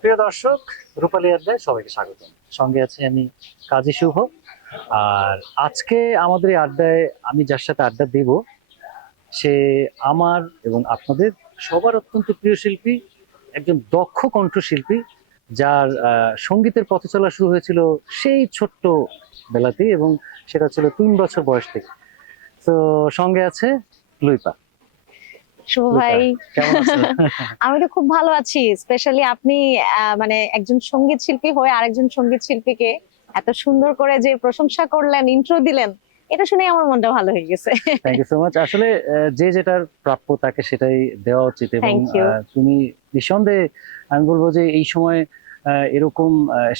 প্রিয় দর্শক, রূপালী আড্ডায় সবাইকে স্বাগতম। সঙ্গে আছি আমি কাজী শুভ। আর আজকে আমাদের এই আড্ডায় আমি যার সাথে আড্ডা দিব সে আমার এবং আপনাদের সবার অত্যন্ত প্রিয় শিল্পী, একজন দক্ষ কণ্ঠশিল্পী, যার সঙ্গীতের পথ চলা শুরু হয়েছিল সেই ছোট্ট বেলাতেই, এবং সেটা ছিল 3 বছর বয়স থেকে। তো সঙ্গে আছে লুইপা। শুভ লুইপা, ভাই, কেমন আছো? আমি তো খুব ভালো আছি। স্পেশালি আপনি মানে একজন সঙ্গীত শিল্পী হয়ে আরেকজন সঙ্গীত শিল্পীকে এত সুন্দর করে যে প্রশংসা করলেন, ইন্ট্রো দিলেন, এটা শুনে আমার মনটা ভালো হয়ে গেছে। Thank you so much. আসলে যে যেটার প্রাপ্য তাকে সেটাই দেওয়া উচিত, এবং থ্যাংক ইউ। তুমি নিঃসন্দেহে, আমি বলবো যে এই সময় এরকম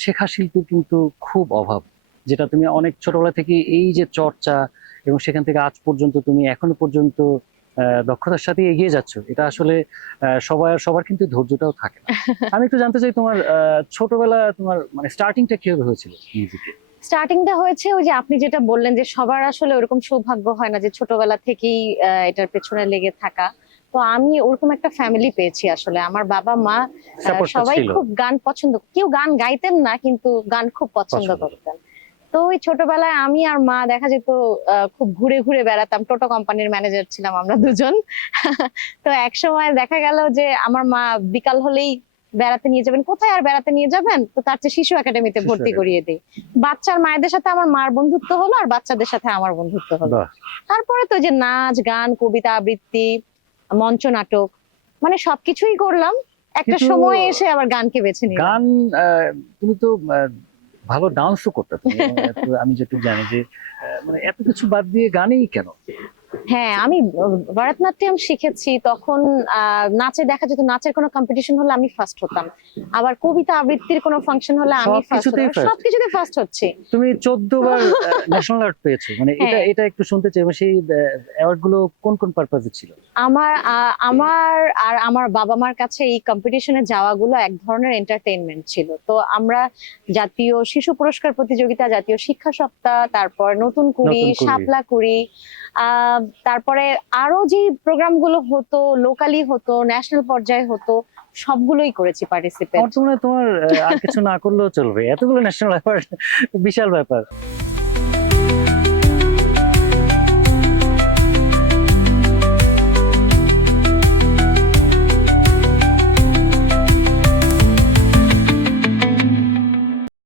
শেখা শিল্পীর কিন্তু খুব অভাব, যেটা তুমি অনেক ছোটবেলা থেকে এই যে চর্চা, এবং সেখান থেকে আজ পর্যন্ত তুমি এখনো পর্যন্ত দক্ষতার সাথে এগিয়ে যাচ্ছ। এটা আসলে সবার কিন্তু ধৈর্যটাও থাকে না। আমি একটু জানতে চাই তোমার ছোটবেলা, তোমার মানে স্টার্টিংটা কিভাবে হয়েছিল মিউজিকে? স্টার্টিংটা হয়েছে ওই যে আপনি যেটা বললেন যে সবার আসলে ওরকম সৌভাগ্য হয় না যে ছোটবেলা থেকেই এটার পেছনে লেগে থাকা। তো আমি ওরকম একটা ফ্যামিলি পেয়েছি। আসলে আমার বাবা মা সাপোর্টটা সবাই ছিল? খুব গান পছন্দ, কেউ গান গাইতেন না কিন্তু গান খুব পছন্দ পছন্দ। করতেন। তো ওই ছোটবেলায় আমি আর মা দেখা যেত খুব ঘুরে ঘুরে বেড়াতাম। টোটো কোম্পানির ম্যানেজার ছিলাম আমরা দুজন। তো এক সময় দেখা গেল যে আমার মা বিকাল হলেই বেড়াতে নিয়ে যাবেন। কোথায় আর বেড়াতে নিয়ে যাবেন, তো তার চেয়ে শিশু একাডেমিতে শিশু ভর্তি একাডেমি। করিয়ে দিই। বাচ্চার মায়েদের সাথে আমার মার বন্ধুত্ব হলো, আর বাচ্চাদের সাথে আমার বন্ধুত্ব হলো। বাহ। তারপরে তো যে নাচ গান কবিতা আবৃত্তি মঞ্চ নাটক, মানে সবকিছুই করলাম। একটা কিন্তু সময় এসে আবার গানকে বেছে নিলাম। গান, তুমি তো ভালো ডান্সও করতে তুমি, এবং আমি যেটুকু জানি যে মানে এত কিছু বাদ দিয়ে গানেই কেন? হ্যাঁ, আমি ভরতনাট্যম শিখেছি তখন। নাচে দেখা যেত, নাচের কোনো কম্পিটিশন হলে আমি ফার্স্ট হতাম, আবার কবিতা আবৃত্তির কোনো ফাংশন হলে আমি ফার্স্ট সবকিছুতেই হতাম, ফার্স্ট। সবকিছুতে ফার্স্ট হচ্ছি। তুমি 14 বার ন্যাশনাল অ্যাওয়ার্ড পেয়েছো, মানে এটা হ্যাঁ, এটা একটু শুনতে চাই। এবং সেই অ্যাওয়ার্ড গুলো কোন কোন পারপাজে ছিল? আমার আর আমার বাবা মার কাছে এই কম্পিটিশনে যাওয়াগুলো এক ধরনের এন্টারটেইনমেন্ট ছিল। তো আমরা জাতীয় শিশু পুরস্কার প্রতিযোগিতা, জাতীয় শিক্ষা সপ্তাহ, তারপর নতুন কুড়ি, নতুন কুড়ি। শাপলা কুড়ি, তারপরে আরো যে প্রোগ্রাম গুলো হতো, লোকালি হতো, ন্যাশনাল পর্যায়ে হতো, সবগুলোই করেছি পার্টিসিপেট। আমার তো মনে হয় তোমার আর কিছু না করলেও চলবে, এতগুলো ন্যাশনাল অ্যাওয়ার্ড বিশাল ব্যাপার।